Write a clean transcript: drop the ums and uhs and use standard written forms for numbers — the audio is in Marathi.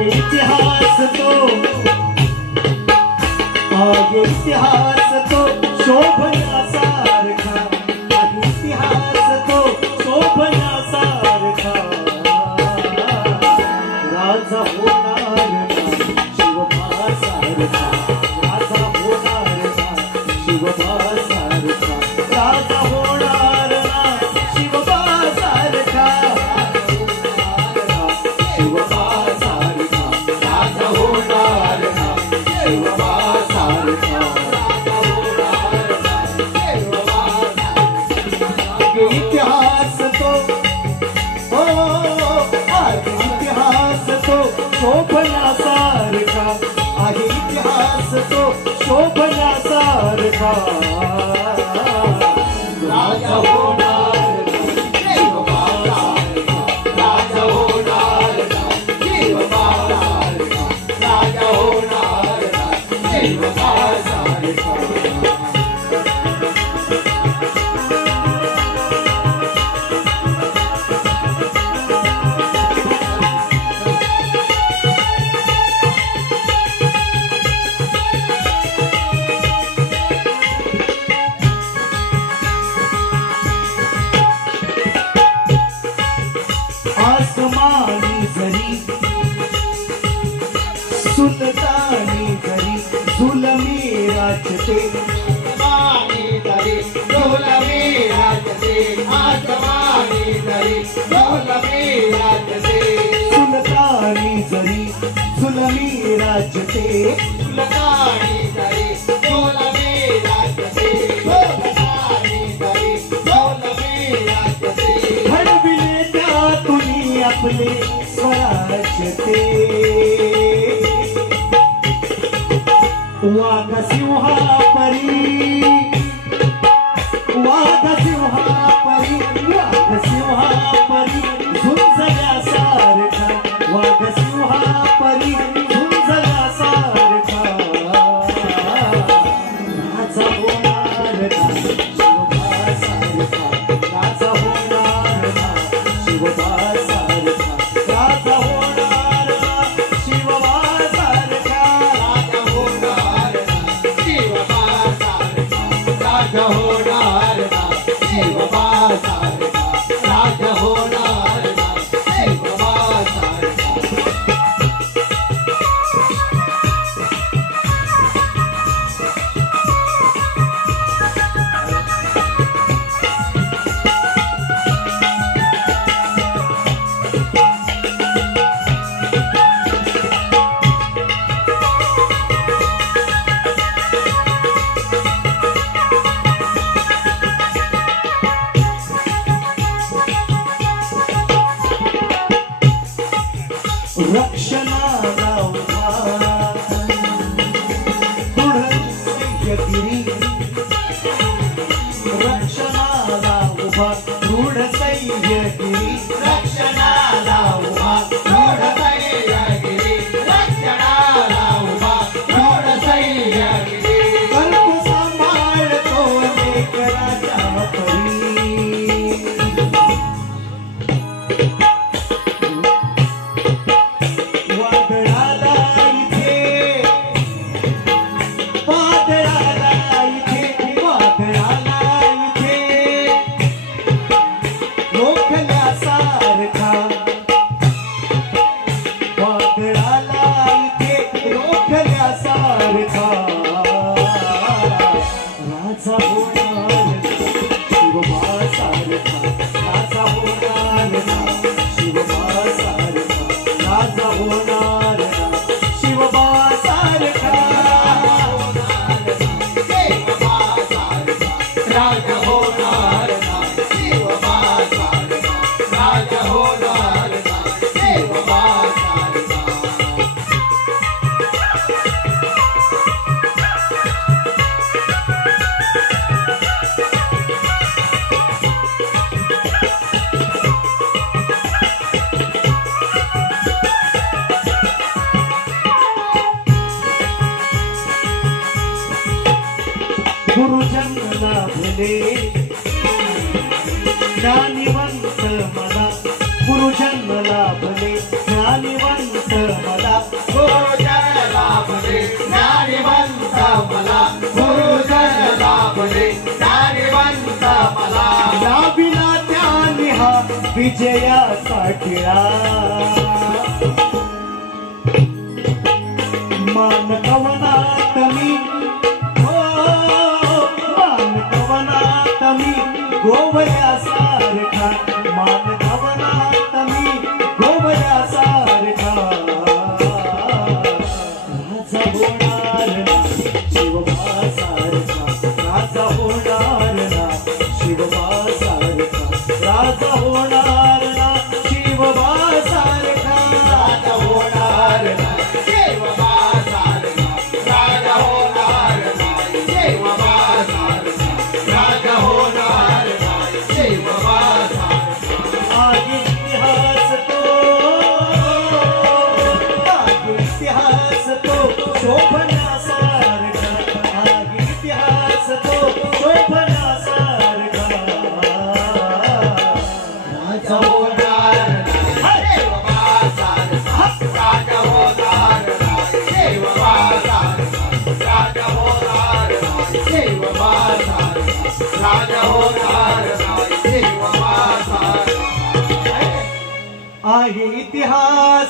आगे इतिहास तो शोभण्यासारखा, आगे इतिहास तो शोभण्यासारखा, राजा होणार ना शिवबासारखा, राजा होणार ना शिवबासारखा, राजा होणार ना शिवबासारखा, शिवबासारखा, राजा होणार ना शिवबासारखा, इतिहास तो हो आगे इतिहास तो शोभण्यासारखा, आगे इतिहास तो शोभण्यासारखा, राजा होणार शिवबासारखा, राजा होणार शिवबासारखा, राजा होणार शिवबासारखा. आसमानी जरी सुलतानी जरी जुलमी राजते, आसमानी जरी जुलमी राजते, आसमानी जरी जुलमी राजते, सुलतानी जरी जुलमी राजते, सुलतानी जरी जुलमी राजते, सुलतानी जरी जुलमी राजते, घडविले त्यातुनी आपले स्वराज्य वाघ सिंहापरी, वाघ सिंहापरी, वाघ सिंहापरी झुंजल्यासारखा, वाघ सिंहापरी झुंजल्यासारखा, राजा होणार ना शिवबासारखा, राजा होणार ना शिवबासारखा, राजा होणार ना शिवबासारखा, राजा होणार ना शिवबासारखा, राजा होणार ना शिवबासारखा, राजा होणार ना शिवबासारखा. रक्षणाला उभा दृढ सह्यगिरी, रक्षणाला उभा दृढ सह्यगिरी, रक्षणाला उभा दृढ सह्यगिरी, रक्षणाला उभा दृढ सह्यगिरी, कर्म सांभाळतो लेकराच्या परी, गुरुजन लाभले ज्ञानिवंत मला, गुरुजन लाभले ज्ञानिवंत मला, विजयासाठी मान कवनात मी मान कवनात मी गोवयासारखा मान कवनात मी गोवयासारखा राजा होणार ना शिवबासारखा राजा होणार ना शिवबासारखा राजा होणार ना शिवबासारखा राजा होणार ना शिवबासारखा राजा होणार ना शिवबासारखा राजा होणार ना शिवबासारखा आगे इतिहास तो शोभण्यासारखा आगे इतिहास तो शोभण्यासारखा राजा होणार ना शिवबासारखा राजा होणार ना शिवबासारखा राजा होणार ना शिवबासारखा राजा होणार ना शिवबासारखा आहे इतिहास